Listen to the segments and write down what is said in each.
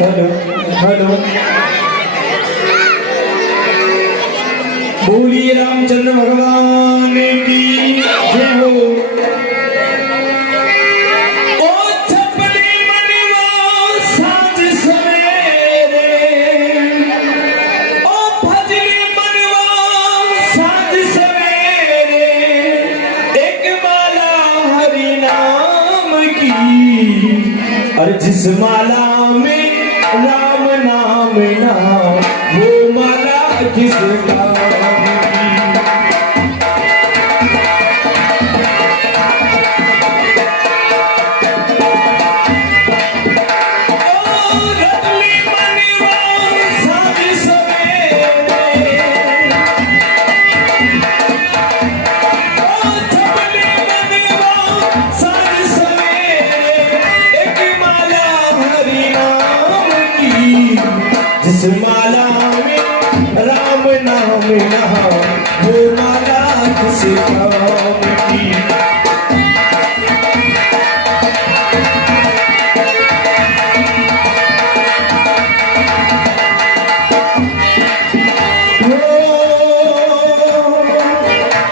Hello hello. बोलिए रामचंद्र भगवान की जय हो। ओ छपने मनवा साँझ सवेरे, ओ भजने मनवा साँझ सवेरे, एक माला हरि नाम की, और जिस माला में राम नाम ना, वो माला किस काम की। ओ रतली मनवा साँझ सवेरे, ओ छपली मनवा साँझ सवेरे, एक माला हरि नाम की, जिस माला में राम नाम ना, वो माला किस काम की।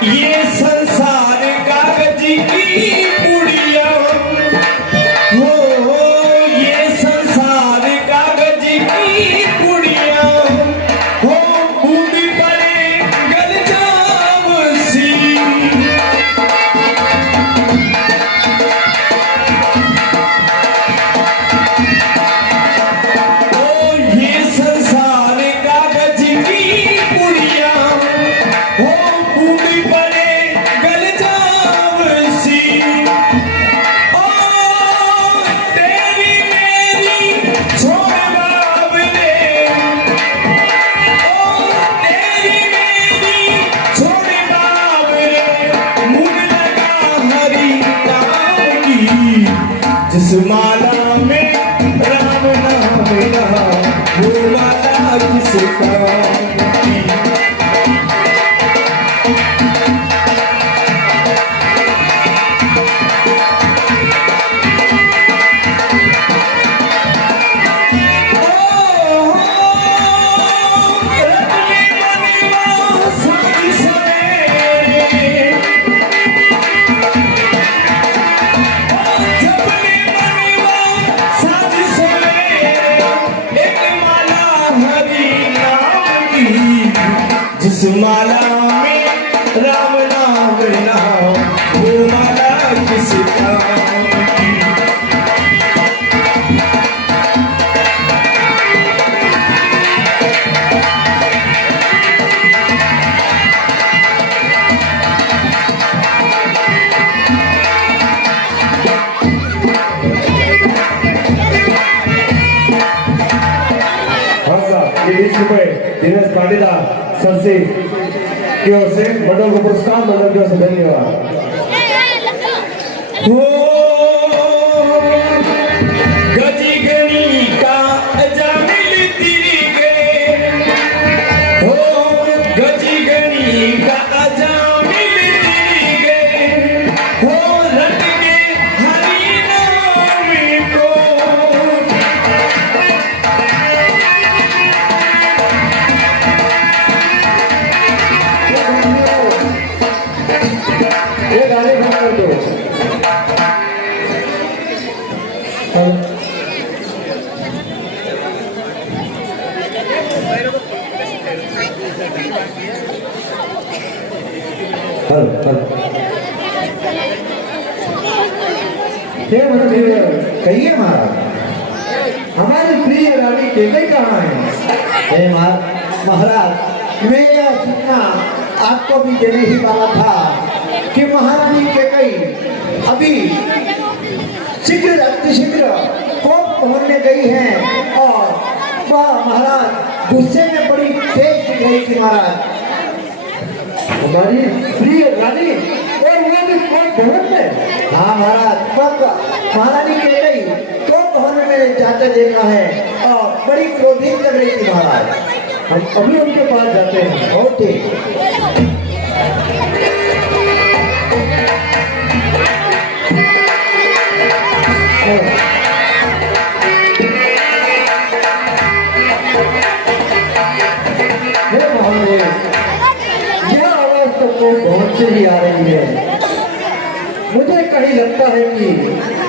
ये संसार कागज की पुड़िया, हो ये संसार कागज की पुड़िया, हो बूंद पड़े गल जाम सी। ओ ये संसार कागज की पुड़िया, हो बूंद पड़े गल जाम सी। ओ तेरी मेरी छोड़ बाबरे, ओ तेरी मेरी छोड़ बाबरे, मुझ लगा हरि नाम की, जिस माला में राम नाम ना, वो माला किस काम की। रतली मनवा साँझ सवेरे, ओ छपली मनवा साँझ सवेरे, एक माला हरि नाम की, जिस माला में राम नाम ना, वो माला किस काम की। हाँ साहब, ये 20 रुपए दिनेश पाटीदार सर से की ओर से मंडल को पुरस्कार, मंडल की ओर से धन्यवाद। हो गजगनी का अजामिल तिरिगे, हो गजगनी का अजामिल तिरिगे, हो रट के हरि नाम को। ये गाने खड़ा कर दो। कहिए महाराज, हमारी प्रिय रानी केकई कहाँ है? हे महाराज, मैं यह सूचना आपको भी देने ही वाला था कि महारानी केकई अभी शीघ्र अतिशीघ्र कोप पहुंचने गई है, और वह महाराज गुस्से में बड़ी तेज दिख रही थी महाराज। हमारी प्रिय रानी, और वो भी कौन भवन में? हाँ महाराज, महारानी केकई तो भवन में जाते देखा है, और बड़ी क्रोधित लग रही थी महाराज। हम अभी उनके पास जाते हैं। बहुत ठीक। से ही आ रही है। मुझे कहीं लगता है कि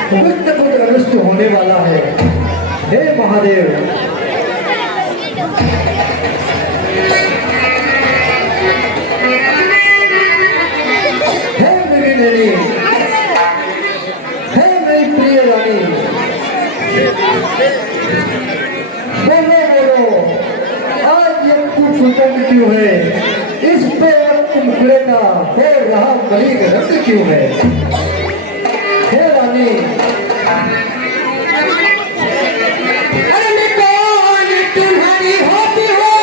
कुछ न कुछ अनिष्ट होने वाला है। हे महादेव, हे मेरी नैनी, हे मेरी प्रिय रानी, बोलो बोलो, आज ये कुछ क्यों है? इस पे मुखड़े का हो रहा गली का रक्त क्यों है? हे रानी, अरे मैं कौन तुम्हारी होती हो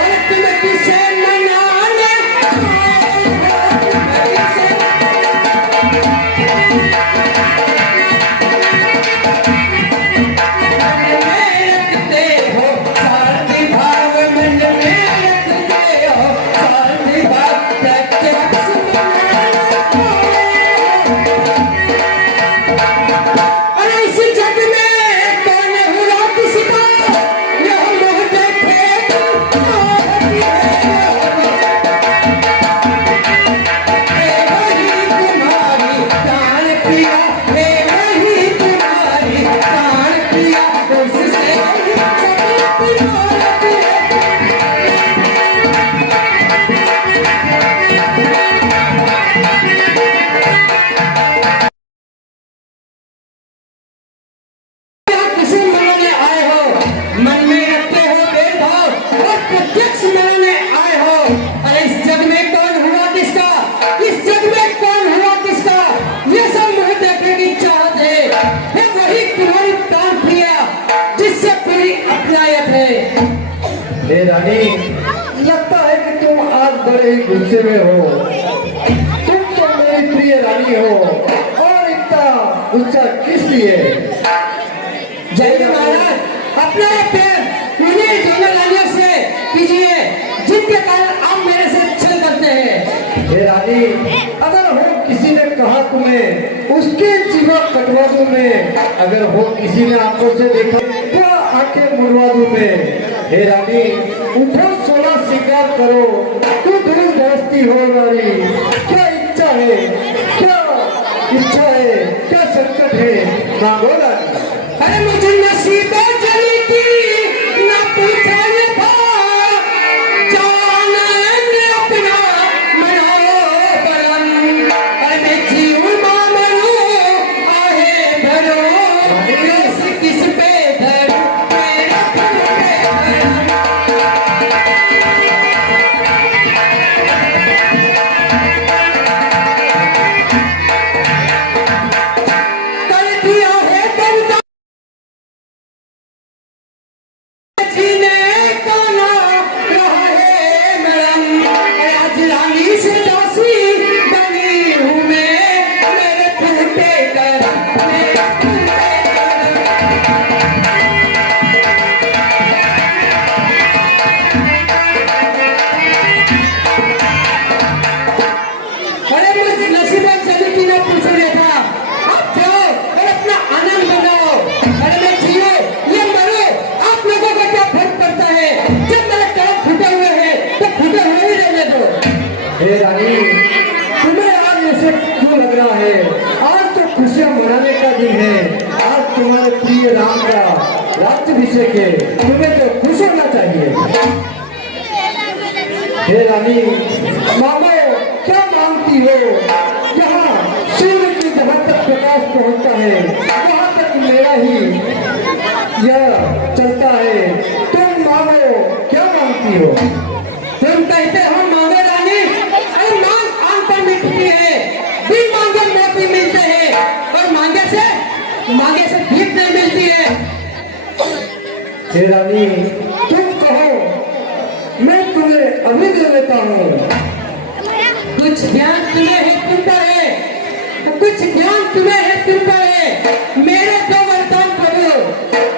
और तुम किसे मनाने रखते हो शांति भाव मन में रखते हो शांति भाव प्रत्यक्ष अरे इस जग में कौन हुआ किसका यह मोह देखे वही तुम्हारी प्राण प्रिया हे वही तुम्हारी प्राण प्रिया उससे किसे मनाने आए हो? मन में रखते हो भेदभाव और प्रत्यक्ष मनाने आए हो। अरे इस जग में कौन हुआ किसका? इस जग में कौन हुआ किसका? ये सब मुझे देखने की चाहत है वही तुम्हारी प्राण प्रिया जिससे पूरी अपनायत है। हे रानी, लगता है कि तुम आज बड़े ही गुस्से में हो। तुम तो मेरी प्रिय रानी हो और इतना गुस्सा किस लिए? जय महाराज, अपना प्यार उन्हीं दोनों रानियों से कीजिए जिनके कारण आप मेरे से छल करते हैं। हे रानी, अगर हो किसी ने कहा तुम्हें उसके जीवा कटवा दूं मैं, अगर हो किसी ने आंखों से देखा तो आंखें मुड़वा दूं मैं। हे रानी, उठो सोना स्वीकार करो, तू दूर दहती हो रानी। क्या इच्छा है, क्या इच्छा है, क्या संकट है, मांगो रानी। अरे मुझे नसीबों जली थी ना पूछा ये था जान ने अपना मनाओ बलम। अरे मैं जीऊं मां मरूं आहे भरो रस किस पे धरूं मेरा दिल पे धरूं। कर दिया है दर्द जीने का नाम रहा है मरम। आज रानी से दासी बनी हूँ मैं मेरे टूटे कर मेरे टूटे कर। अरे मुझ नसीबों चली की ना पूछो देखा आप जाओ और अपना आनंद बनाओ। अरे मैं जियो ये मरो आप लोगों को क्या फर्क पड़ता है? जब मेरे कर्म फूटे हुए हैं तो फूटे हुए ही रहने दो। हे रानी, तुम्हें आज ऐसे क्यों लग रहा है? आज तो खुशियां मनाने का दिन है। आज तुम्हारे प्रिय राम का राज्याभिषेक है, तुम्हें तो खुश होना चाहिए। हे रानी, मामो क्या मांगती हो? यहाँ सूर्य की जहाँ तक प्रकाश पहुँचता है वहाँ तक मेरा ही यह चलता है। तुम मांगो, क्या मांगती हो? तुम कहते हो मांगे रानी, अरे मांग आंख पर मिटती है, बिन मांगे मोती मिलते हैं और मांगे से भीख नहीं मिलती है। हे रानी, तुम कहो, मैं तुम्हें अभी दे देता हूँ। कुछ ज्ञान तुम्हें है तुम पर है, कुछ ज्ञान तुम्हें है तुम पर है। मेरे दो वरदान प्रभु,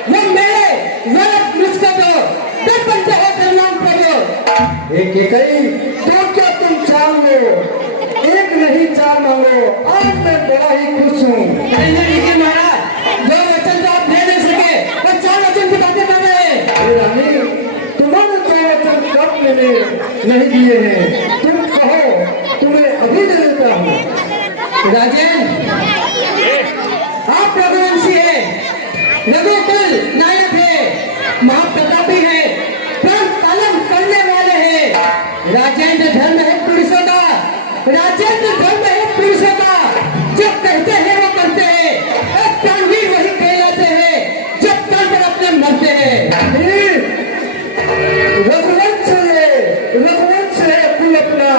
वो मेरे वरद मुझको दो, दर्पण चाहे कल्याण प्रभु। एक एक ही तो क्या तुम चार लो? एक नहीं चार मांगो, आज मैं बड़ा ही खुश हूँ। नहीं नहीं महाराज, दो वचन तो आप दे नहीं सके और चार वचन की बातें कर रहे हैं। हे रानी, तुम्हारे दो वचन कब मैंने नहीं दिए हैं? तुम कहो, तुम्हें रघुकुल नायक है, महाप्रतापी है, प्राण पालन करने वाले हैं। राजेंद्र धर्म है पुरुषों का, राजेंद्र धर्म है पुरुषों का। जो कहते हैं वो करते हैं, एक प्राणवीर वही कहलाते हैं जो प्राण पर अपने मरते हैं। रघुवंश है कुल अपना,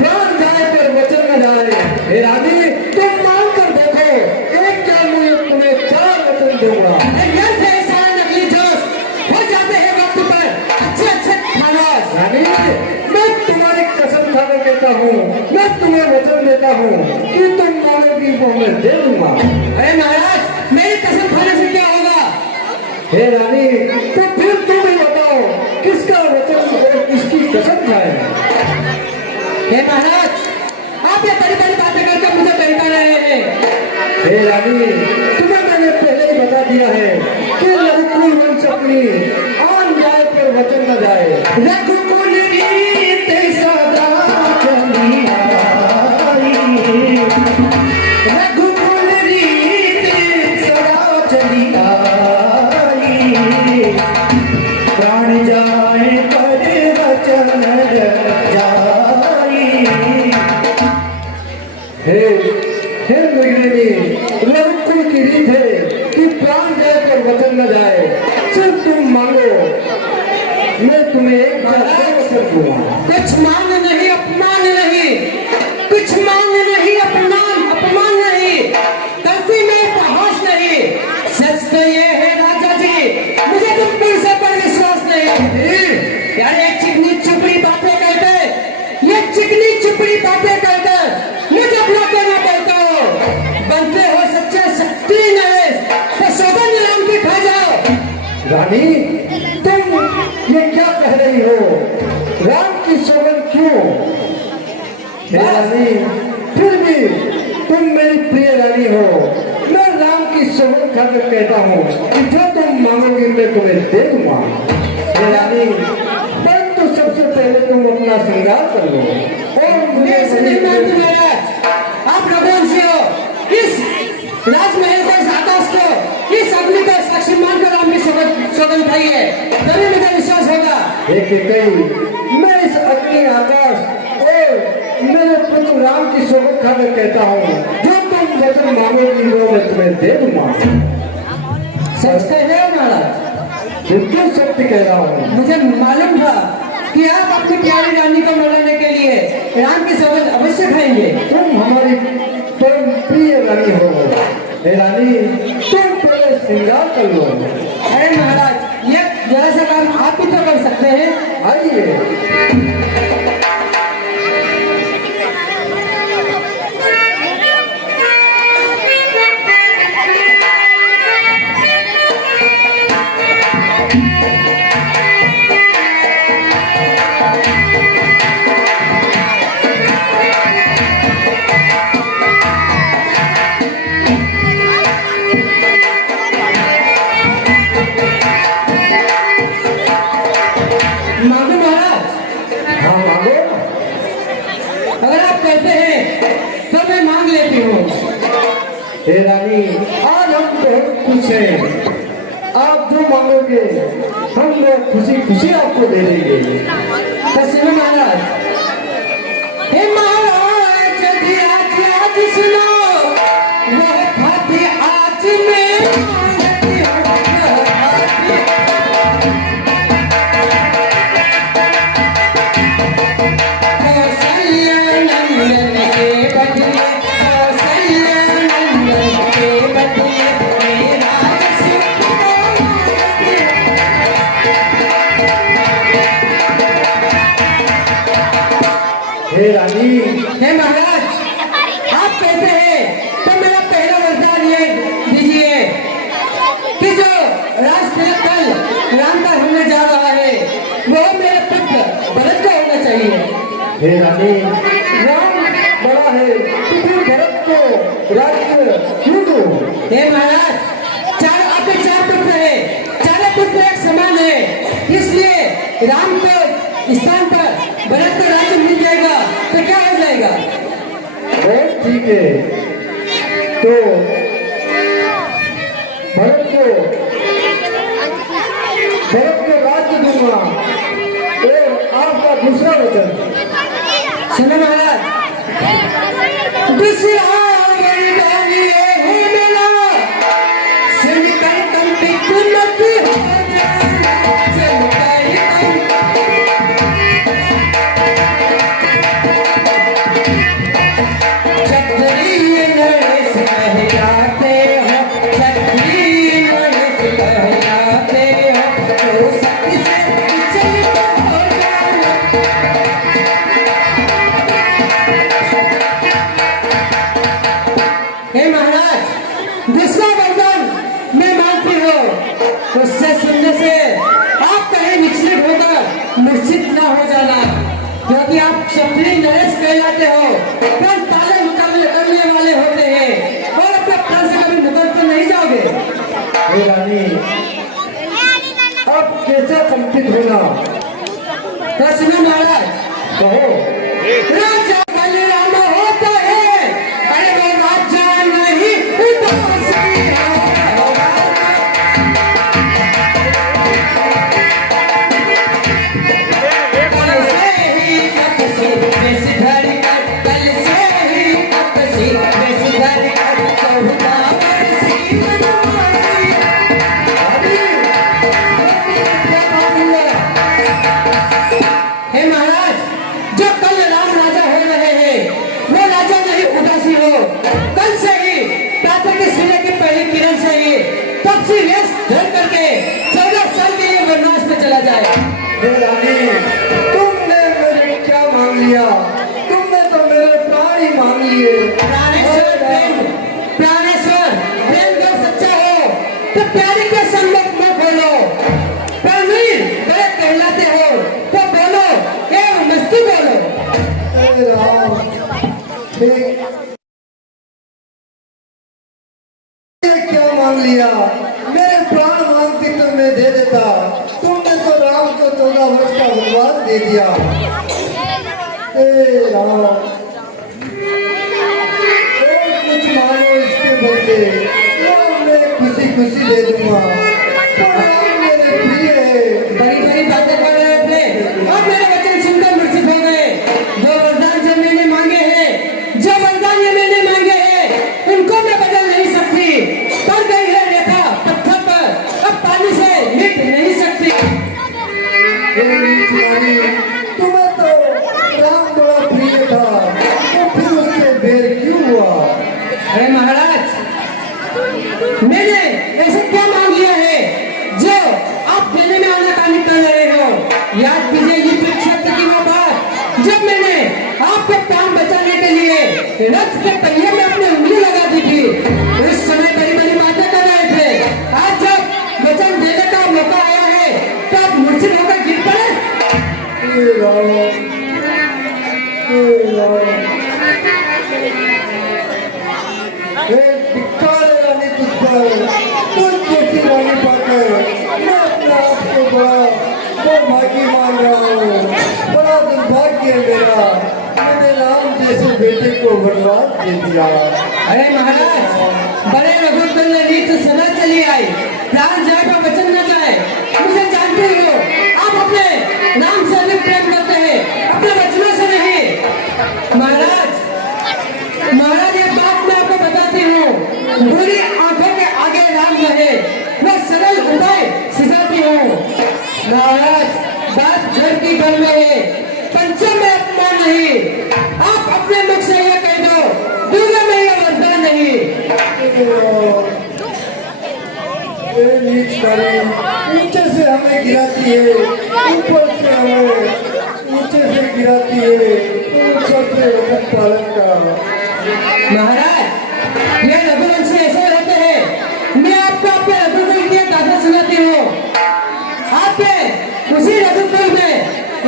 प्राण जाए पर वचन न जाए। हे रानी तुम मान कर देखो, एक क्या मुझे तुम्हें 4 वचन दूंगा। व्यर्थ है सारा नकली जोश, हो जाते हैं वक्त पर अच्छे अच्छे खानोश। रानी मैं तुम्हारी कसम खाकर कहता हूँ, मैं तुम्हें वचन देता हूँ कि तुम मांगोगी वो मैं दे दूंगा। अरे महाराज, मेरी कसम खाने से क्या होगा? हे रानी तो फिर तुम ही बताओ, किसका वचन और किसकी कसम खाए? हे महाराज, आप ये बड़ी बड़ी बातें करके मुझे बहका रहे हैं। हे रानी तुम्हें मैंने पहले ही बता दिया है कि रघुकुल वंश अपनी आन जाए पर वचन न जाए। रघुकुल रीत सदा चली आई, रघुकुल रीत सदा चली आई, प्राण जाए पर वचन जाई। हे मृगनी, रघुकुल की रीत है कि प्राण जाए पर वचन न जाए। सिर्फ तुम मांगो, मैं तुम्हें एक बार और वचन दूंगा। कुछ मांग नहीं, अपमान नहीं, कुछ मांग नहीं, अपमान नहीं, धरती में उपहास नहीं। सच तो ये है राजा जी, मुझे तुम पुरुषों पर विश्वास नहीं। यार ये चिकनी चुपड़ी बातें कहते, ये चिकनी चुपड़ी बातें कहते मुझे अपना कहना पड़ता हो। बनते हो सच्चे शक्ति नहीं तो सौगंध नीलाम की खा जाओ। रानी तुम ये क्या कह रही हो? राम की सौगंध क्यों? हे रानी फिर भी तुम मेरी प्रिय रानी हो, मैं राम की सौगंध खाकर कहता हूँ कि जो तुम मांगोगी मैं तुम्हें दे दूंगा। हे रानी परंतु सबसे पहले तुम अपना श्रृंगार कर लो और मुझे ऐसे नहीं मानती महाराज, आप रघुवंशी हो। इस राजमहल को, इस आकाश को, इस अग्नि को साक्षी मानकर आपने सौगंध खाई है, तभी मुझे विश्वास होगा। एक कई मैं इस अग्नि आकाश और मेरे पुत्र राम की सौगंध खाकर कहता हूँ, जो तुम वचन मांगोगी वो मैं तुम्हें दे दूंगा। सच कह रहे हो महाराज? बिल्कुल सत्य कह रहा हूँ। मुझे मालूम था कि आप अपनी प्यारी रानी को मनाने के लिए राम की सौगंध अवश्य खाएंगे। तुम हमारी परम प्रिय रानी हो। हे रानी तुम पहले श्रृंगार कर लो। अरे महाराज, ये जरा सा काम आप ही तो कर सकते हैं। आइए। मांगो महाराज, हाँ मांगो। अगर आप कहते हैं तो मैं मांग लेती हूँ। हे रानी आज हम बहुत खुश हैं, आप जो मांगोगे हम लोग खुशी खुशी आपको दे देंगे। तो सुनो महाराज, हे महाराज यदि आज सुनो वह खाती आज में मांगती हूँ। कौशल्या नंदन के बदले, कौशल्या नंदन के बदले मेरा सुख को मांगती हूँ। हे रानी हे महाराज, आप कहते हैं तो मेरा पहला वरदान ये दीजिए कि जो राष्ट्र कल राम का होने जा रहा है वो मेरे पुत्र भरत का होना चाहिए। हे रानी राम बड़ा है तो फिर भरत को राज्य क्यों दो? हे महाराज, आपके 4 पुत्र है, चारों पुत्र एक समान है, इसलिए राम के स्थान पर भरत को राज्य मिल जाएगा तो क्या हो जाएगा? बहुत ठीक है, तो भरत को दूसरा वरदान ये है मेरा, सुनकर कंपित मत हो जाना, चलकर क्षत्रिय नरेश कहलाते हो, क्षत्रिय नरेश कहलाते हो, तो सत्य से चलकर हो जाना। हे महाराज, दूसरा वरदान मैं मांगती हूँ, उससे सुनने से आप कहीं विचलित होकर मूर्छित न हो जाना, क्योंकि आप क्षत्रिय नरेश कहलाते हो, प्राण ताले मुकाबले करने वाले होते हैं और अपने प्राण से कभी मुकर तो नहीं जाओगे। हे रानी, अब कैसे कंपित होना? तो सुनो महाराज, कहो। राजा बलराम होता है, अरे वो राजा नहीं उदासी होगा। कल से ही तपसी बेस धरी कर, कल से ही तपसी बेस धरी कर, 14 वर्षी बनवासी। हे महाराज, जो कल राम राजा हो रहे हैं, वो राजा नहीं उदासी हो। कल से ही प्रातः के सूर्य की पहली किरण से ही तपसी वेश धर करके 14 साल के लिए वनवास में चला जाए। हे रानी, तुमने मेरे क्या मांग लिया? तुमने तो मेरे प्राण ही मांग लिए। प्राणेश्वर प्रेम, प्राणेश्वर प्रेम जो सच्चा हो तो प्यारी के सम्मुख में बोलो, प्राणवीर बड़े कहलाते हो तो बोलो, एवं मस्ती बोलो। हे राम, हे ये क्या मांग लिया? मेरे प्राण मांगती तो मैं दे देता। तुमने तो राम को 14 वर्ष का वनवास दे दिया। हे राम, और कुछ मांगो इसके बदले, राम मैं खुशी खुशी दे दूंगा। तो राम मेरे प्रिय है। बड़ी बड़ी बातें कर रहे थे और मेरे वचन सुनकर मूर्छित हो गए। जो वरदान जो मैंने मांगे हैं, जो वरदान ये मैंने मांगे हैं, उनको मैं बदल नहीं सकती। कर गई है रेखा पत्थर पर, अब पानी से मिट नहीं सकती। हे नीच रानी, तुम्हें तो राम बड़ा प्रिय था, तो फिर उससे बैर क्यों हुआ? अरे महाराज, मैंने ऐसे क्या मांग लिया है जो आप मेले में आनाकानी कर रहे हो? याद कीजिए ये क्षेत्र की वो बात जब मैंने आपके प्राण बचाने के लिए रथ के पहिए में अपनी उंगली लगा दी थी। उस समय बड़ी बड़ी बातें कर रहे थे। आज जब वचन देने का मौका आया है तो आप मूर्छित होकर गिर पड़े। हे राम, हे राम, हे धिक्कार है रानी तुझ पर। तुझ जैसी रानी पाकर मैं अपने आप को बड़ा भागी मान रहा हूँ। बड़ा दुर्भाग्य है मेरा, मैंने राम जैसे बेटे को वनवास दे दिया। अरे महाराज, बड़े रघुकुल में रीत सदा चली आई, प्राण जाए पर वचन न जाए। मुझे जानते हो आप अपने नाम से अधिक प्रेम करते हैं, अपने वचनों से नहीं। महाराज, महाराज एक बात मैं आपको बताती हूँ, बुरी आंखों के आगे राम रहे, मैं सरल उपाय सुझाती हूँ। महाराज, बात घर की घर में है, पंचम में अपमान नहीं। आप अपने मुख से यह कह दो, दूल्हे में यह वरदान नहीं। हे नीच नारी, नीचे से हमें गिराती है, ऊपर से हमें नीचे से गिराती है, ऊपर से रखत पालन का। महाराज, ये रघुवंश ऐसे होते हैं। मैं आपको अपने रघुकुल की एक गाथा सुनाती हूँ। आपके उसी रघुकुल में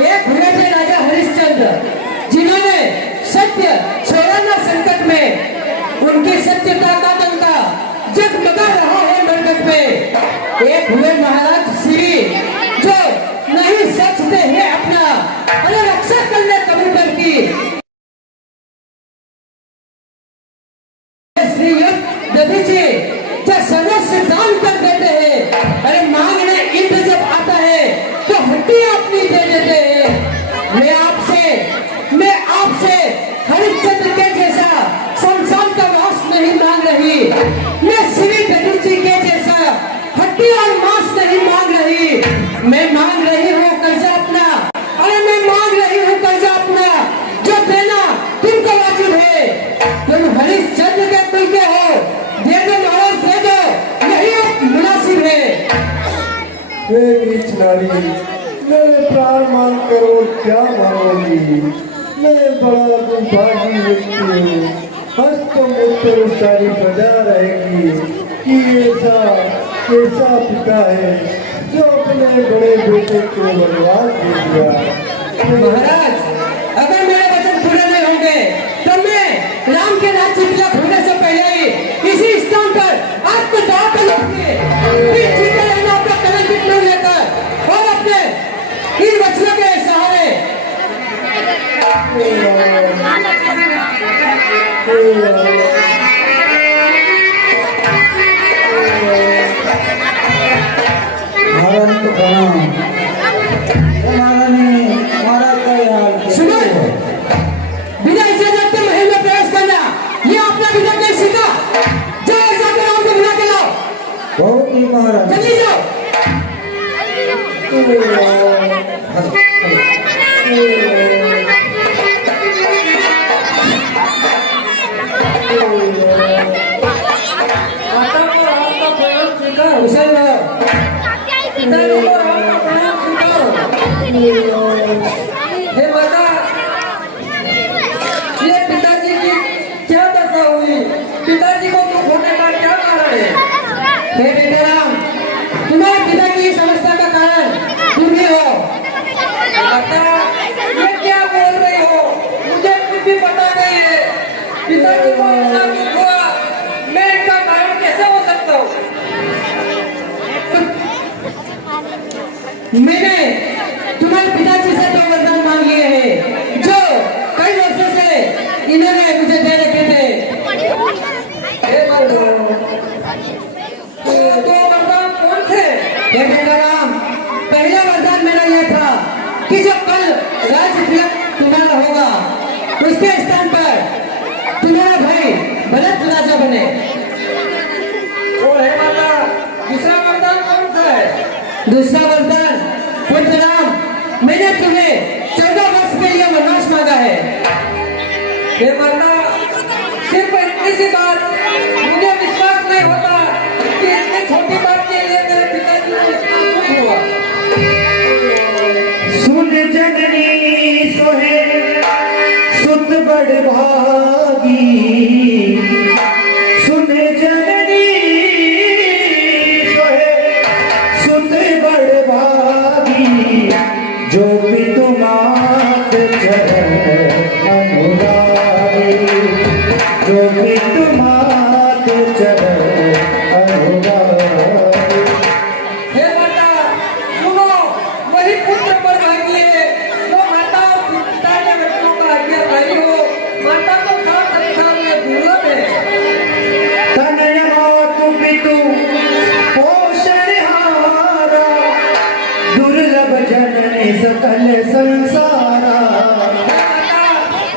एक हुए थे राजा हरिश्चंद्र, जिन्होंने सत्य छोड़ा न संकट में। उनकी सत्यता का डंका जगमगा रहा है मरकट में। एक हुए महाराज श्री, जो नहीं सचते हैं अपना, अरे रक्षा करने कबूतर की। श्री दधी जी जो सर्वस्व दान कर देते हैं, अरे मांगने इंद्र जब आता है तो हड्डी अपनी दे देते हैं। मैं आपसे हरिश्चंद्र के जैसा हे नीच नारी, मेरे प्राण मान करो क्या मांगोगी? मैं बड़ा दुर्भागी व्यक्ति हूँ। हस्त मूत्र सारी बजा रहेगी कि ऐसा कैसा पिता है जो अपने बड़े बेटे को बर्बाद दे दिया। महाराज, अगर मेरे वचन पूरे नहीं होंगे तो मैं राम के राज्य तिलक होने से पहले ही इसी स्थान पर आपको दाह कर लूंगी। फिर जीते रहना अपना कलंकित नहीं लेकर और अपने इन वचनों के सहारे। महाराज को प्रणाम। महाराज का यार सुनो, बिना इजाजत के महल में प्रवेश करना ये अपना बिना के सीखा। जाओ जाकर राम को बुला के लाओ। बहुत ही महाराज। जल्दी जाओ। माता को राम का प्रणाम स्वीकार। कुशल रहो। पिताजी को राम का प्रणाम स्वीकार। हे माता, ये पिताजी की क्या दशा हुई? पिताजी को दुख होने का क्या कारण है? हे बेटा राम, तुम्हारे पिता की इस अवस्था का कारण तुम ही हो। माता, ये क्या बोल रही हो? मुझे कुछ भी पता नहीं है। पिताजी को इतना दुख हुआ, मैं इसका कारण कैसे हो सकता हूँ? मैंने तुम्हारे पिताजी से दो वरदान मांग लिए हैं जो कई वर्षों से इन्होंने मुझे दे रखे थे। हे माता, तो दो वरदान कौन थे? हे बेटा राम, पहला वरदान मेरा यह था कि जब कल राज्य तिलक तुम्हारा होगा उसके स्थान पर तुम्हारा भाई भरत राजा बने। और हे माता, दूसरा वरदान कौन सा है? दूसरा वरदान पुत्र राम, मैंने तुम्हें 14 वर्ष के लिए वनवास मांगा है। हे माता, सिर्फ इतनी सी बात, मुझे विश्वास नहीं होता कि इतनी छोटी बात के लिए मेरे पिताजी को इतना दुख हुआ। सुन जननी सोहे सुत बड़ भागी। सुन जननी सोहे सुत बड़ भागी। जो भी तुमात चरण अनुरागी। जो भी तुमात चरण अनुरागी। हे माता, सुनो, वही पुत्र पर भागी है जो माता और पिता के बच्चों का आज्ञाकारी हो। माता को साथ संसार में दुर्लभ है। तनय मातु पितु पोषणहारा। दुर्लभ जननी सकल संसारा।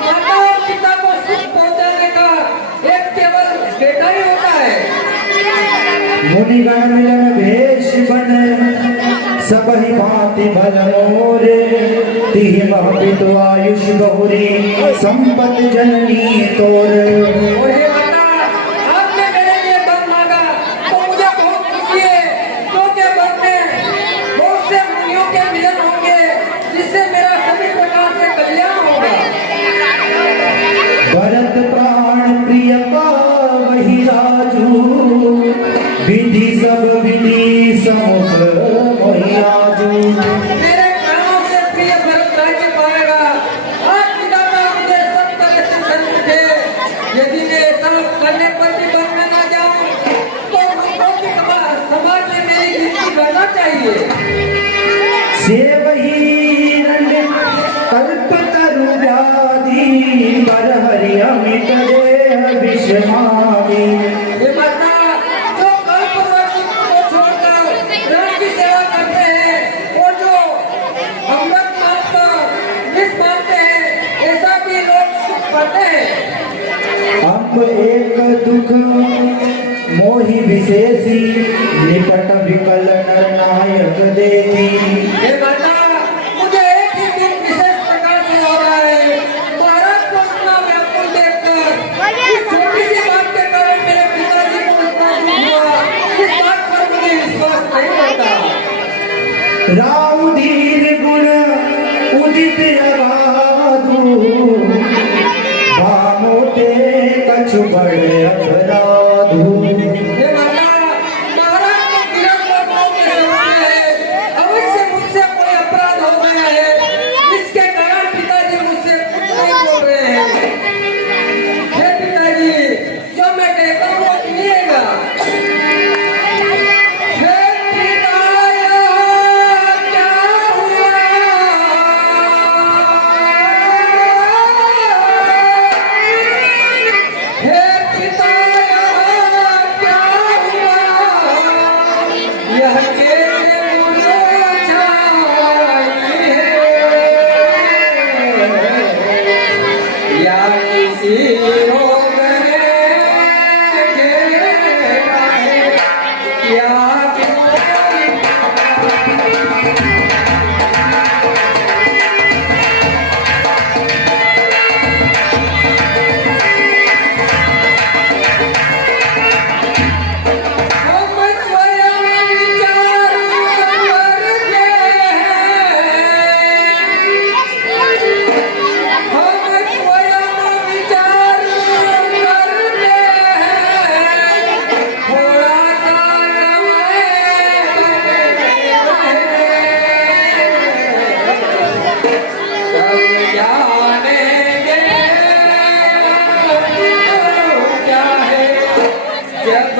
माता और पिता को सुख पहुंचाने का एक केवल बेटा ही होता है। मुनिगण मिलन भेष बन सबहि भांति भल मोरे। तिहि मह पितु आयुष बहुरी संपत जननी तोर। और हे माता, आपने मेरे लिए वर मांगा तो मुझे बहुत खुशी है क्योंकि वर में बहुत से मुनियों के मिलन होंगे जिससे मेरा सभी प्रकार से कल्याण होगा। भरत प्राण प्रिय पावहि राजू। विधि सब विधि समुख मोहि आजू। मेरे प्राणों से प्रिय भरत राज्य पाएगा। आज पितामह मुझे सब तरह से संत थे। यदि मैं ऐसा करने पर भी वन में ना जाऊं तो मुझको भी समाज में मेरी गिनती करना चाहिए। सेवही रंड कल्प तरु व्याधि। बर हरि अमित देह विषमादि। ये माता, जो कल्प वर्ष को छोड़कर रण की सेवा करते हैं और जो अमृत मानकर विष मानते हैं, ऐसा भी लोग सुख पाते हैं। अब एक दुख मोहि विशेषी। निकट विकल नर नायक देखी। हे माता, मुझे एक ही दिन विशेष प्रकार से हो रहा है। महाराज को इतना व्याकुल देखकर इस छोटी सी बात के कारण मेरे पिताजी को इतना दुख हुआ, इस बात पर मुझे विश्वास नहीं होता। राउधीर गुण उदित अगाधु बामोटे कछु बड़े अपराधु हे माता, महाराज को तिलक वर्षों के समय है, अवश्य मुझसे कोई अपराध हो गया है, इसके कारण पिताजी मुझसे कुछ नहीं बोल रहे हैं। हे पिताजी, जो मैं कहता हूँ वो सुनिएगा। हे पिताया, क्या हुआ? हे पिताया, क्या हुआ? यह कैसे मुरझाई है? या किसी रोग ने घेरा है? या हम स्वयं विचार करते हैं, हम स्वयं विचार करते हैं, थोड़ा सा समय सब जानेंगे क्या है जब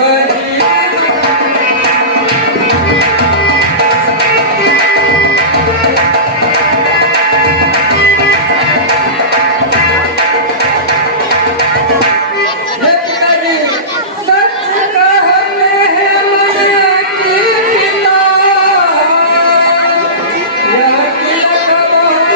हे पिताजी, सच कहते हैं मन की पिता, यह तिलक बहुत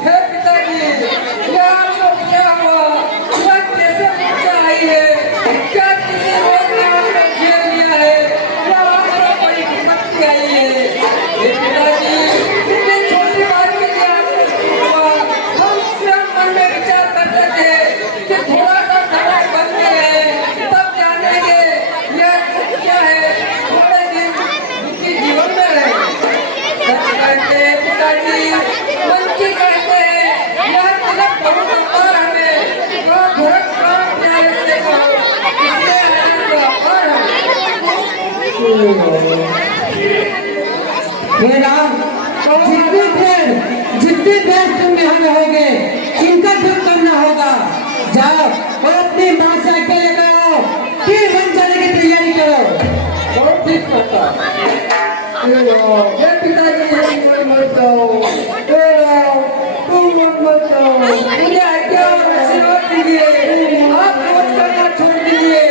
हे पिताजी, यह आपको क्या हुआ? यह कैसे मुझे आई है? क्या किसी रोग ने आपको घेर लिया है? या आपको बड़ी विपत्ति आई है? हे पिताजी, इतनी छोटी बात के लिए आपको क्यों हुआ? हम स्वयं मन में विचार करते थे कि थोड़ा सा समय बच गए, तब जानेंगे यह दुख क्या है, थोड़े दिन दुखी जीवन में रहे। सच कहते हैं पिताजी, मन की कहते हैं, यह तिलक बहुत अपार हमें, वह भरत प्राण प्यारे से कहो, इसलिए आनंद अपार हमें। हे राम, जितनी देर तुम यहाँ रहोगे इनका दुख करना होगा। जाओ और अपनी माँ से आके लेकर आओ, फिर वन जाने की तैयारी करो। बहुत ठीक करता। हे पिताजी, तुम मत जाओ, हे राम, तुम मत जाओ, मुझे आज्ञा और आशीर्वाद दीजिए, आप सोच करना छोड़ दीजिए,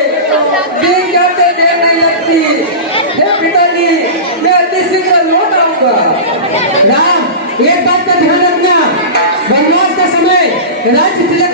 दिन जाते देर नहीं लगती। हे पिताजी, मैं अति शीघ्र लौट आऊंगा। राम, एक बात का ध्यान रखना, वनवास का समय राज्य तिलक